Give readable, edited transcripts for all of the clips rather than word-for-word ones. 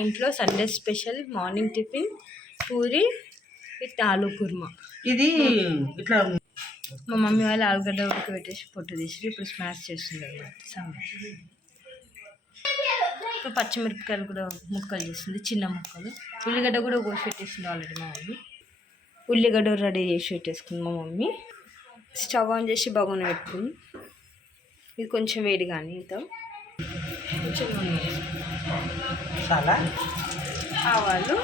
ఇంట్లో Sunday special morning tiffin puri with aloo kurma. ఇది ఇట్లా మా మమ్మీ వాళ్ళు ఆలుగడ్డ ఉడక పెట్టేసి పొట్టు తీసి ఇప్పుడు స్మాష్ చేస్తుంది అన్నమాట. ఇప్పుడు పచ్చిమిరపకాయలు కూడా ముక్కలు చేస్తుంది, చిన్న ముక్కలు. ఉల్లిగడ్డ కూడా కోసి పెట్టేసింది ఆల్రెడీ మా మమ్మీ. ఉల్లిగడ్డ రెడీ చేసి పెట్టేసుకుంది మా మమ్మీ. స్టవ్ ఆన్ చేసి బగోని పెట్టుకుంది. ఇది కొంచెం వేడి కానీ ఇంత కొంచెం చాలా ఆవాలు,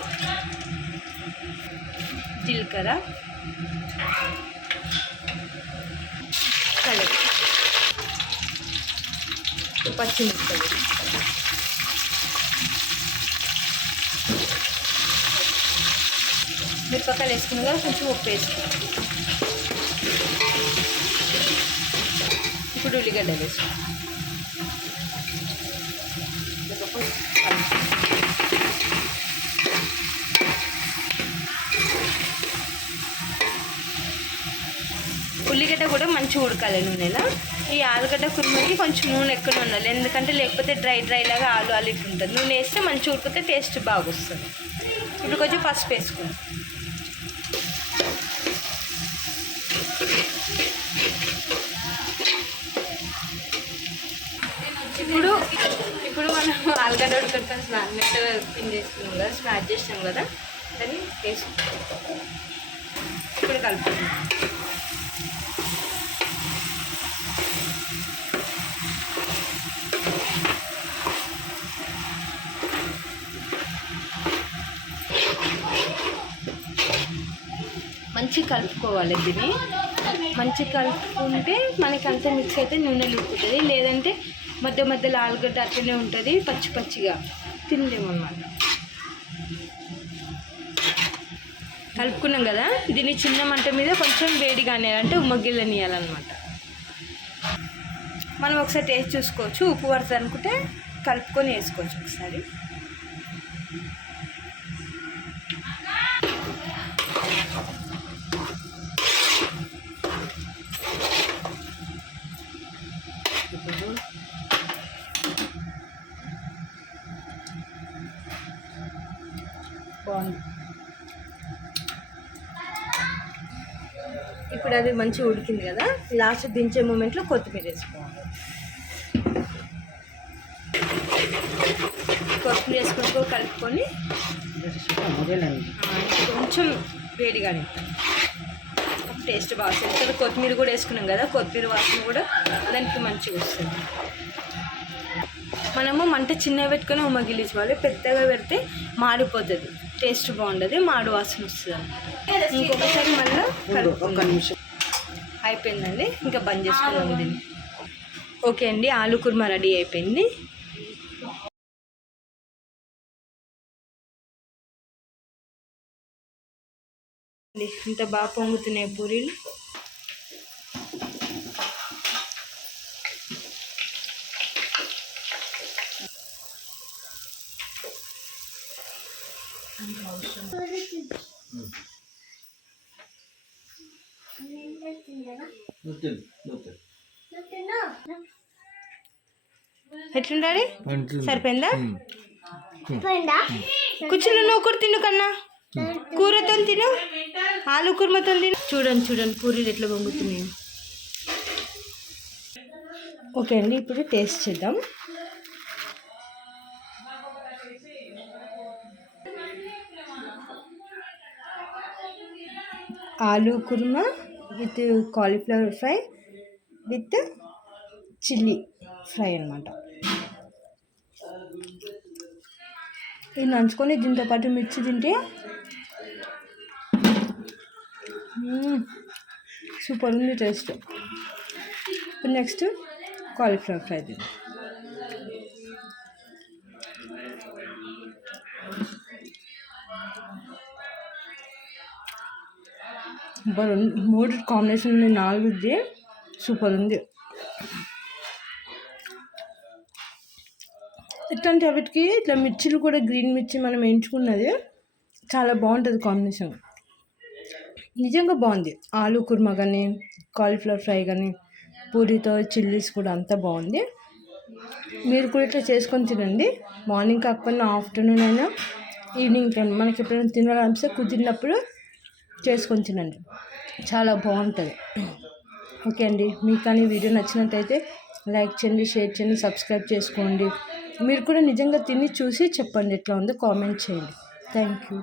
జీలకర్ర, కలర్, పచ్చిమిరపకాయలు, మిరపకాయలు వేసుకున్న కదా కొంచెం ఉప్పు వేసుకున్నాం. ఇప్పుడు ఉల్లిగడ్డలు వేసుకున్నాం. ఉల్లిగడ్డ కూడా మంచిగా ఉడకాలి నూనెలో. ఈ ఆలుగడ్డ కుర్మకి కొంచెం నూనె ఎక్కువ ఉండాలి, ఎందుకంటే లేకపోతే డ్రై లాగా ఆలు ఇట్లా ఉంటుంది. నూనె వేస్తే మంచిగా ఉడికితే టేస్ట్ బాగా వస్తుంది. ఇప్పుడు కొంచెం పసుపు వేసుకుందాం. ఇప్పుడు మనం ఆలుగడ్డ ఉడకడం మెత్తగా పిండి చేసుకున్నాం కదా, స్మాష్ చేసినాం కదా, దాన్ని వేసుకుంటాం. ఇప్పుడు కలుపుకుందాం. మంచిగా కలుపుకోవాలి. దీన్ని మంచిగా కలుపుకుంటే మనకి అంతా మిక్స్ అయితే నూనె ఉడుకుతుంది. లేదంటే మధ్య మధ్యలో ఆలుగడ్డ అట్లనే ఉంటుంది, పచ్చి పచ్చిగా తినలేమన్నమాట. కలుపుకున్నాం కదా, దీన్ని చిన్న మంట మీద కొంచెం వేడిగానే అంటే ఉమ్మగిల్లనియాలన్నమాట. మనం ఒకసారి టేస్ట్ చూసుకోవచ్చు. ఉప్పు పడుతుంది అనుకుంటే కలుపుకొని వేసుకోవచ్చు ఒకసారి. ఇప్పుడు అది మంచిగా ఉడికింది కదా, లాస్ట్ దించే మూమెంట్లో కొత్తిమీర వేసుకోవాలి. కొత్తిమీర వేసుకుంటూ కలుపుకొని కొంచెం వేడిగానే టేస్ట్ బాగా వస్తుంది. కొత్తిమీర కూడా వేసుకున్నాం కదా, కొత్తిమీర వాసన కూడా దానికి మంచిగా వస్తుంది. మనము మంట చిన్నగా పెట్టుకొని ఉమ్మగిలించుకోవాలి, పెద్దగా పెడితే మాడిపోతుంది, టేస్ట్ బాగుంటుంది, మాడు వాసన వస్తుంది అన్నమాట. ఇంకొకసారి మళ్ళీ ఒక నిమిషం అయిపోయిందండి, ఇంకా బంద్ చేసుకున్నాం దీన్ని. ఓకే అండి, ఆలు కుర్మా రెడీ అయిపోయింది. ఇంత బాగా పొంగుతున్నాయి పూరీలు. ఎట్లుండాలి? సరిపోయిందా? కూర్చుని నువ్వు కూడా తిను కన్నా, కూరతో తిను, ఆలు కుర్మతో తిను. చూడండి పూరీలు ఎట్లా పొంగుతున్నాయి. ఓకే అండి, ఇప్పుడు టేస్ట్ చేద్దాం. Aloo kurma with cauliflower fry with chilli fry అన్నమాట. ఇది నంచుకొని దీంతో పాటు మిర్చి తింటే సూపర్ ఉంది టేస్ట్. ఇప్పుడు నెక్స్ట్ కాలీఫ్లవర్ ఫ్రై తిందాం. మూడు కాంబినేషన్ 4 సూపర్ ఉంది. ఇట్లాంటి వాటికి ఇట్లా మిర్చిలు కూడా గ్రీన్ మిర్చి మనం వేయించుకున్నది చాలా బాగుంటుంది కాంబినేషన్. నిజంగా బాగుంది. ఆలు కుర్మా కానీ, కాలీఫ్లవర్ ఫ్రై కానీ, పూరితో చిల్లీస్ కూడా అంతా బాగుంది. మీరు కూడా ఇట్లా చేసుకొని తినండి. మార్నింగ్ కాకపోయినా ఆఫ్టర్నూన్ అయినా ఈవినింగ్ టైం మనకి ఎప్పుడైనా తినాలనిపిస్తే కుదిరినప్పుడు చేసుకొని తినండి, చాలా బాగుంటుంది. ఓకే అండి, మీకు కానీ వీడియో నచ్చినట్టయితే లైక్ చేయండి, షేర్ చేయండి, సబ్స్క్రైబ్ చేసుకోండి. మీరు కూడా నిజంగా తిని చూసి చెప్పండి ఎట్లా ఉందో కామెంట్ చేయండి. Thank you.